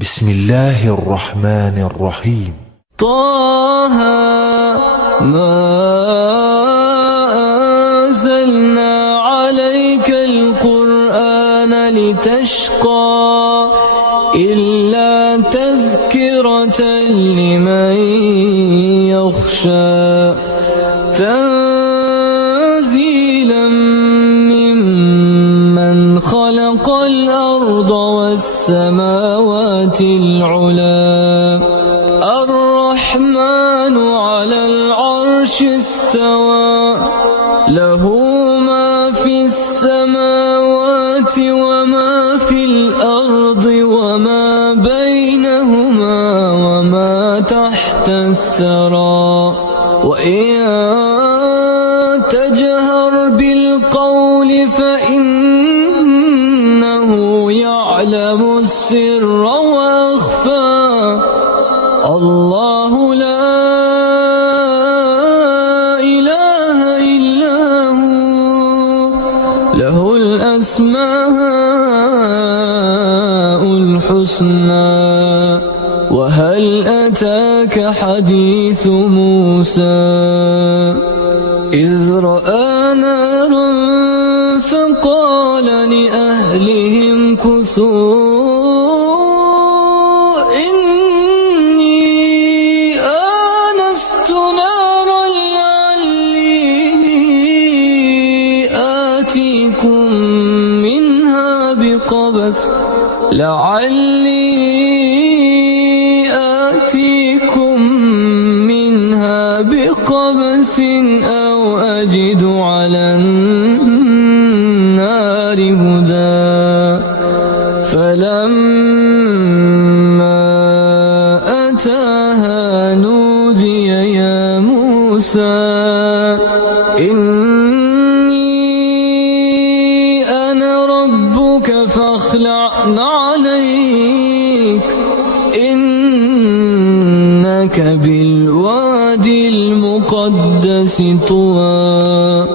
بسم الله الرحمن الرحيم. طه ما أنزلنا عليك القرآن لتشقى إلا تذكرة لمن يخشى تنزيلا ممن خلق الأرض والسماوات العلى الرحمن على العرش استوى له ما في السماوات وما في الأرض وما بينهما وما تحت الثرى وإن تجهر بالقول فإنه يعلم السر وأخفى الله لا إله إلا هو له الأسماء الحسنى وهل أتاك حديث موسى إذ رأى نارا فقال لأهلهم كثوا لعلي آتيكم منها بقبس أو أجد على النار هدى فلما أتاها نودي يا موسى فاخلع عليك إنك بالوادي المقدس طوى